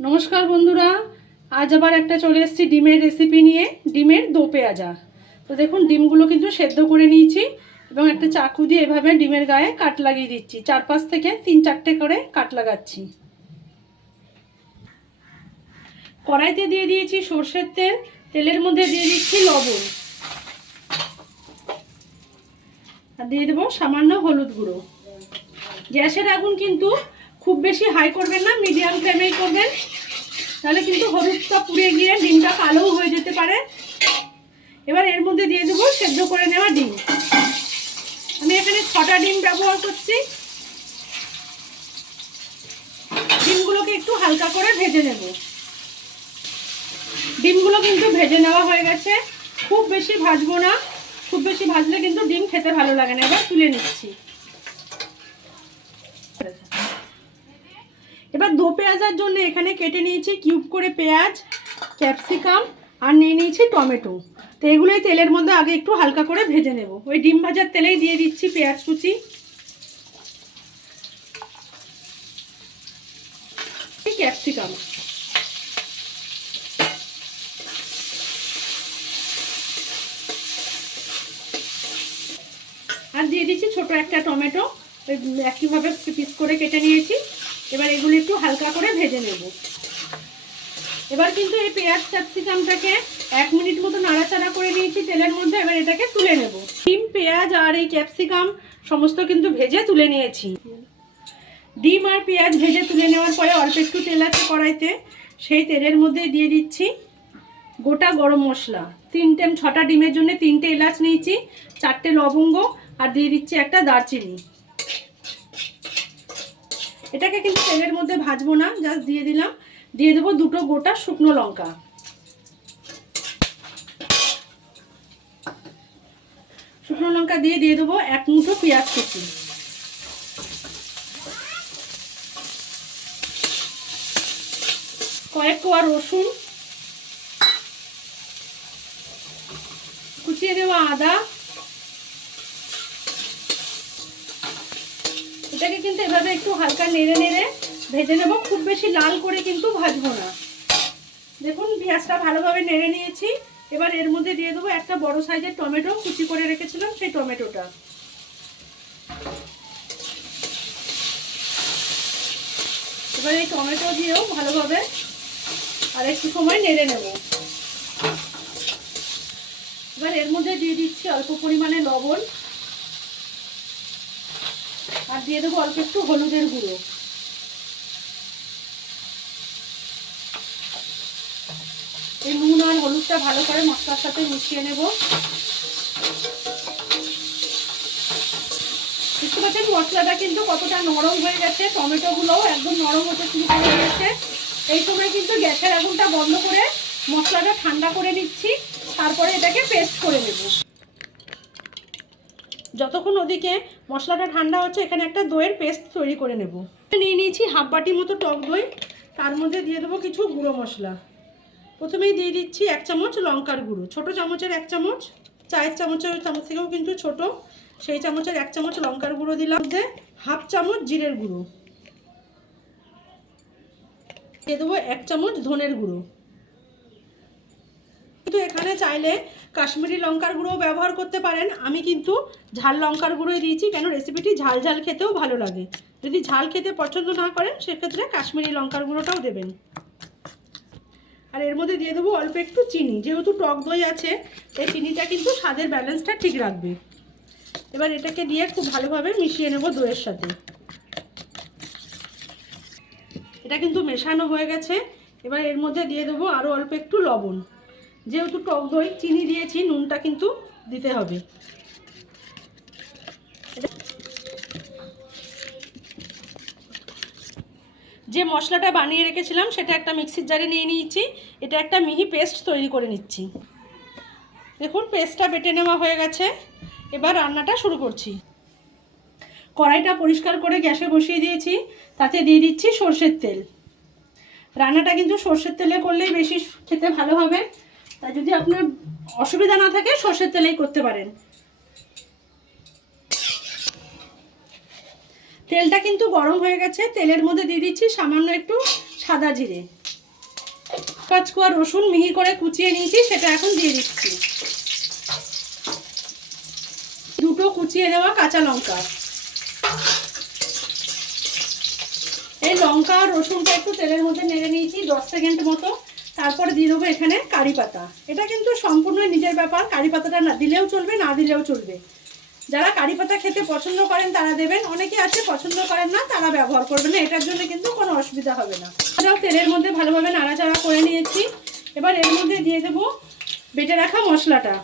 নমস্কার বন্ধুরা, আজ আবার একটা চলে এসেছি ডিমের রেসিপি নিয়ে। ডিমের দো পেঁয়াজা। তো দেখুন, ডিমগুলো কিন্তু সেদ্ধ করে নিয়েছি এবং একটা চাকু দিয়ে এভাবে ডিমের গায়ে কাট লাগিয়ে দিচ্ছি। 4-5 থেকে 3-4টে করে কাট লাগাচ্ছি। কড়াইতে দিয়ে দিয়েছি সর্ষের তেল। তেলের মধ্যে দিয়ে দিচ্ছি লবণ আর দিয়ে দেবো সামান্য হলুদ গুঁড়ো। গ্যাসের আগুন কিন্তু খুব বেশি হাই করবেন না, মিডিয়াম ফ্লেমেই করবেন, তাহলে কিন্তু হলুদটা পুড়ে গিয়ে ডিমটা কালোও হয়ে যেতে পারে। এবার এর মধ্যে দিয়ে দেবো সেদ্ধ করে নেওয়া ডিম। আমি এখানে 6টা ডিম ব্যবহার করছি। ডিমগুলোকে একটু হালকা করে ভেজে নেব। ডিমগুলো কিন্তু ভেজে নেওয়া হয়ে গেছে। খুব বেশি ভাজবো না, খুব বেশি ভাজলে কিন্তু ডিম খেতে ভালো লাগে না। এবার তুলে নিচ্ছি। এবার দো পেঁয়াজার জন্য এখানে কেটে নিয়েছি কিউব করে পেঁয়াজ, ক্যাপসিকাম আর নিয়ে নিয়েছি টমেটো। তো এগুলোই তেলের মধ্যে আগে একটু হালকা করে ভেজে নেব। ওই ডিম ভাজার তেলেই দিয়ে দিচ্ছি পেঁয়াজ কুচি, ক্যাপসিকাম আর দিয়ে দিচ্ছি ছোট একটা টমেটো। ওই একইভাবে পিস করে কেটে নিয়েছি। এবার এগুলো একটু হালকা করে ভেজে নেব। এবার কিন্তু এই পেঁয়াজ ক্যাপসিকামটাকে 1 মিনিট মতো নাড়াচাড়া করে নিয়েছি তেলের মধ্যে। এবার এটাকে তুলে নেব। ডিম, পেঁয়াজ আর এই ক্যাপসিকাম সমস্ত কিন্তু ভেজে তুলে নিয়েছি। ডিম আর পেঁয়াজ ভেজে তুলে নেওয়ার পরে অল্প একটু তেল আছে কড়াইতে, সেই তেলের মধ্যে দিয়ে দিচ্ছি গোটা গরম মশলা। 6টা ডিমের জন্য 3টে এলাচ নিয়েছি, 4টে লবঙ্গ আর দিয়ে দিচ্ছি একটা দারচিনি। এটাকে কিন্তু তেলের মধ্যে ভাজবো না, জাস্ট দিয়ে দিলাম। দিয়ে দেবো 2টো গোটা শুকনো লঙ্কা। শুকনো লঙ্কা দিয়ে দেবো 1 মুঠো পেঁয়াজ কুচি, কয়েক কোয়া রসুন, কুচিয়ে দেওয়া আদা। এটাকে কিন্তু এভাবে একটু হালকা নেড়ে নেড়ে ভেজে নেব। খুব বেশি লাল করে কিন্তু ভাজবো না। দেখুন, পেঁয়াজটা ভালোভাবে নেড়ে নিয়েছি। এবার এর মধ্যে দিয়ে দেবো একটা বড় সাইজের টমেটো, কুচি করে রেখেছিলাম সেই টমেটোটা। এবার এই টমেটো দিয়েও ভালোভাবে আর একটু সময় নেড়ে নেব। এবার এর মধ্যে দিয়ে দিচ্ছি অল্প পরিমাণে লবণ আর দিয়ে দেবো অল্প একটু হলুদের গুঁড়ো। এই নুন আর হলুদটা ভালো করে মশলার সাথে মিশিয়ে নেব। বুঝতে পারছেন মশলাটা কিন্তু কতটা নরম হয়ে গেছে, টমেটোগুলোও একদম নরম হতে শুরু করে গেছে। এই সময় কিন্তু গ্যাসের আগুনটা বন্ধ করে মশলাটা ঠান্ডা করে নিচ্ছি, তারপরে এটাকে পেস্ট করে নেব। যতক্ষণ ওদিকে মশলাটা ঠান্ডা হচ্ছে, এখানে একটা দইয়ের পেস্ট তৈরি করে নেব। নিয়ে নিয়েছি হাফ বাটি মতো টক দই। তার মধ্যে দিয়ে দেবো কিছু গুঁড়ো মশলা। প্রথমেই দিয়ে দিচ্ছি 1 চামচ লঙ্কার গুঁড়ো, ছোট চামচের 1 চামচ, চায়ের চামচ থেকেও কিন্তু ছোট, সেই চামচের 1 চামচ লঙ্কার গুঁড়ো দিলাম। হাফ চামচ জিরের গুঁড়ো দিয়ে দেবো, 1 চামচ ধনের গুঁড়ো। কিন্তু এখানে চাইলে কাশ্মীরি লঙ্কার গুঁড়ো ব্যবহার করতে পারেন। আমি কিন্তু ঝাল লঙ্কার গুঁড়োই দিয়েছি, কেন রেসিপিটি ঝাল ঝাল খেতেও ভালো লাগে। যদি ঝাল খেতে পছন্দ না করেন, সেক্ষেত্রে কাশ্মীরি লঙ্কার গুঁড়োটাও দেবেন। আর এর মধ্যে দিয়ে দেবো অল্প একটু চিনি। যেহেতু টক দই আছে, এই চিনিটা কিন্তু স্বাদের ব্যালেন্সটা ঠিক রাখবে। এবার এটাকে দিয়ে খুব ভালোভাবে মিশিয়ে নেব দইয়ের সাথে। এটা কিন্তু মেশানো হয়ে গেছে। এবার এর মধ্যে দিয়ে দেবো আরও অল্প একটু লবণ। যেহেতু টক দই, চিনি দিয়েছি, নুনটা কিন্তু দিতে হবে। যে মশলাটা বানিয়ে রেখেছিলাম সেটা একটা মিক্সির জারে নিয়ে নিয়েছি। এটা একটা মিহি পেস্ট তৈরি করে নিচ্ছি। দেখুন, পেস্টটা বেটে নেওয়া হয়ে গেছে। এবার রান্নাটা শুরু করছি। কড়াইটা পরিষ্কার করে গ্যাসে বসিয়ে দিয়েছি, তাতে দিয়ে দিচ্ছি সর্ষের তেল। রান্নাটা কিন্তু সর্ষের তেলে করলেই বেশি খেতে ভালো হবে, তাই যদি আপনার অসুবিধা না থাকে সর্ষের তেলেই করতে পারেন। তেলটা কিন্তু গরম হয়ে গেছে। তেলের মধ্যে দিয়ে দিচ্ছি সামান্য একটু সাদা জিরে। 5 কোয়া রসুন মিহি করে কুচিয়ে নিয়েছি, সেটা এখন দিয়ে দিচ্ছি। 2 কুচিয়ে নেওয়া কাঁচা লঙ্কা। এই লঙ্কা আর রসুনটা একটু তেলের মধ্যে নেড়ে নিয়েছি 10 সেকেন্ড মতো। তারপরে দিয়ে দেবো এখানে কারি পাতা। এটা কিন্তু সম্পূর্ণ নিজের ব্যাপার, কারি পাতাটা না দিলেও চলবে, না দিলেও চলবে। যারা কারি পাতা খেতে পছন্দ করেন তারা দেবেন, অনেকে আছে পছন্দ করেন না, তারা ব্যবহার করবেন না, এটার জন্য কিন্তু কোনো অসুবিধা হবে না। এটাও তেলের মধ্যে ভালোভাবে নাড়াচাড়া করে নিয়েছি। এবার এর মধ্যে দিয়ে দেবো বেটে রাখা মশলাটা।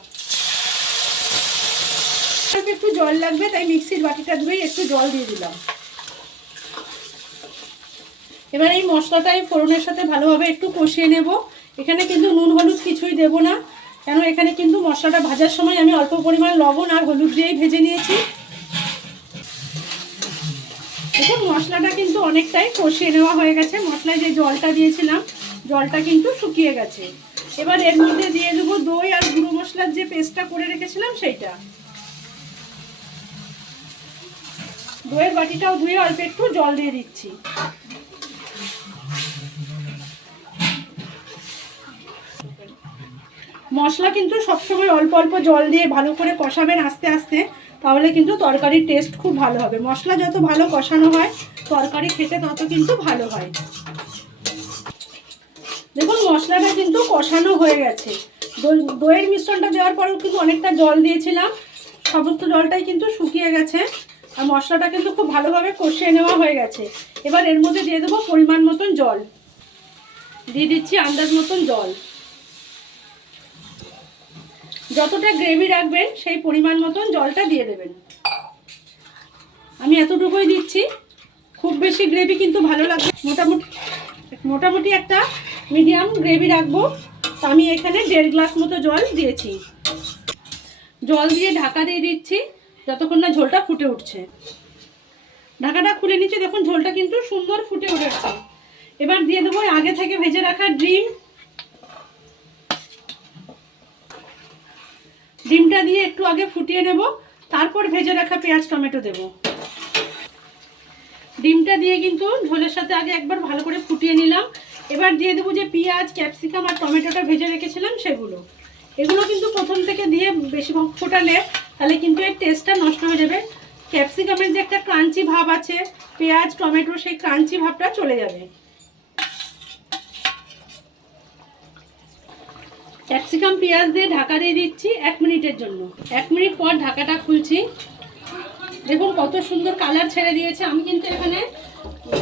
একটু জল লাগবে, তাই মিক্সির বাটিটা ধুয়ে একটু জল দিয়ে দিলাম। এবার এই মশলাটাই ফোড়নের সাথে ভালোভাবে একটু কষিয়ে নেব। এখানে কিন্তু নুন হলুদ কিছুই দেব না, কেন এখানে কিন্তু মশলাটা ভাজার সময় আমি অল্প পরিমাণ লবণ আর হলুদ দিয়েই ভেজে নিয়েছি। দেখুন মশলাটা কিন্তু অনেকটাই কষিয়ে নেওয়া হয়ে গেছে। মশলায় যে জলটা দিয়েছিলাম জলটা কিন্তু শুকিয়ে গেছে। এবার এর মধ্যে দিয়ে দেবো দই আর গুঁড়ো মশলার যে পেস্টটা করে রেখেছিলাম সেইটা। দইয়ের বাটিটাও ধুয়ে অল্প একটু জল দিয়ে দিচ্ছি। মশলা কিন্তু সবসময় অল্প অল্প জল দিয়ে ভালো করে কষাবেন আস্তে আস্তে, তাহলে কিন্তু তরকারির টেস্ট খুব ভালো হবে। মশলা যত ভালো কষানো হয় তরকারি খেতে তত কিন্তু ভালো হয়। দেখুন মশলাটা কিন্তু কষানো হয়ে গেছে। দইয়ের মিশ্রণটা দেওয়ার পরেও কিন্তু অনেকটা জল দিয়েছিলাম, সমস্ত জলটাই কিন্তু শুকিয়ে গেছে আর মশলাটা কিন্তু খুব ভালোভাবে কষিয়ে নেওয়া হয়ে গেছে। এবার এর মধ্যে দিয়ে দেবো পরিমাণ মতন জল, দিয়ে দিচ্ছি আন্দাজ মতন জল। যতটা গ্রেভি রাখবেন সেই পরিমাণ মতন জলটা দিয়ে দেবেন। আমি এতটুকুই দিচ্ছি, খুব বেশি গ্রেভি কিন্তু ভালো লাগবে। মোটামুটি একটা মিডিয়াম গ্রেভি রাখবো। তো আমি এখানে 1.5 গ্লাস মতো জল দিয়েছি। জল দিয়ে ঢাকা দিয়ে দিচ্ছি যতক্ষণ না ঝোলটা ফুটে উঠছে। ঢাকাটা খুলে নিচ্ছি, দেখুন ঝোলটা কিন্তু সুন্দর ফুটে উঠেছে। এবার দিয়ে দেবো আগে থেকে ভেজে রাখা ডিমটা দিয়ে একটু আগে ফুটিয়ে নেব, তারপর ভেজে রাখা পেঁয়াজ টমেটো দেব। ডিমটা দিয়ে কিন্তু ঝোলের সাথে আগে একবার ভালো করে ফুটিয়ে নিলাম। এবার দিয়ে দেবো যে পেঁয়াজ ক্যাপসিকাম আর টমেটোটা ভেজে রেখেছিলাম সেগুলো। এগুলো কিন্তু প্রথম থেকে দিয়ে বেশি ফোটালে তাহলে কিন্তু এর টেস্টটা নষ্ট হয়ে যাবে। ক্যাপসিকামের যে একটা ক্রাঞ্চি ভাব আছে, পেঁয়াজ টমেটো সেই ক্রাঞ্চি ভাবটা চলে যাবে। ক্যাপসিকাম পেঁয়াজ দিয়ে ঢাকা দিয়ে দিচ্ছি 1 মিনিটের জন্য। 1 মিনিট পর ঢাকাটা খুলছি, দেখুন কত সুন্দর কালার ছেড়ে দিয়েছে। আমি কিন্তু এখানে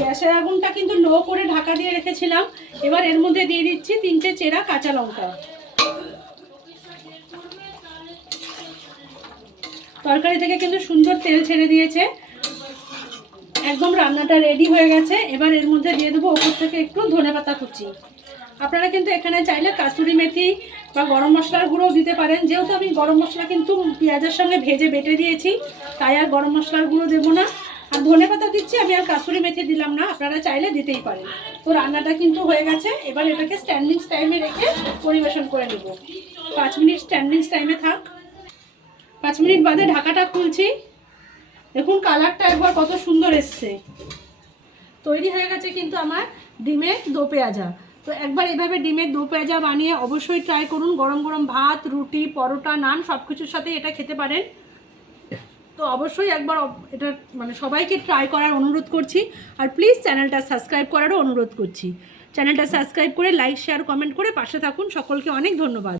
গ্যাসের আগুনটা কিন্তু লো করে ঢাকা দিয়ে রেখেছিলাম। এবার এর মধ্যে দিয়ে দিচ্ছি 3টে চেরা কাঁচা লঙ্কা। তরকারি থেকে কিন্তু সুন্দর তেল ছেড়ে দিয়েছে, একদম রান্নাটা রেডি হয়ে গেছে। এবার এর মধ্যে দিয়ে দেবো ওপর থেকে একটু ধনেপাতা কুচি। আপনারা কিন্তু এখানে চাইলে কাসুরি মেথি বা গরম মশলার গুঁড়োও দিতে পারেন। যেহেতু আমি গরম মশলা কিন্তু পেঁয়াজের সঙ্গে ভেজে বেটে দিয়েছি, তাই আর গরম মশলার গুঁড়ো দেবো না। আর ধনেপাতা দিচ্ছি আমি, আর কাসুরি মেথি দিলাম না, আপনারা চাইলে দিতেই পারেন। তো রান্নাটা কিন্তু হয়ে গেছে। এবার এটাকে স্ট্যান্ডিং টাইমে রেখে পরিবেশন করে নেব। 5 মিনিট স্ট্যান্ডিং টাইমে থাক। 5 মিনিট বাদে ঢাকাটা খুলছি, দেখুন কালারটা একবার কত সুন্দর এসছে। তৈরি হয়ে গেছে কিন্তু আমার ডিমের দো পেঁয়াজা। তো একবার এভাবে ডিমের দো পেঁয়াজা বানিয়ে অবশ্যই ট্রাই করুন। গরম গরম ভাত, রুটি, পরোটা, নান সব কিছুর সাথে এটা খেতে পারেন। তো অবশ্যই একবার এটা সবাইকে ট্রাই করার অনুরোধ করছি। আর প্লিজ চ্যানেলটা সাবস্ক্রাইব করারও অনুরোধ করছি। চ্যানেলটা সাবস্ক্রাইব করে লাইক শেয়ার কমেন্ট করে পাশে থাকুন। সকলকে অনেক ধন্যবাদ।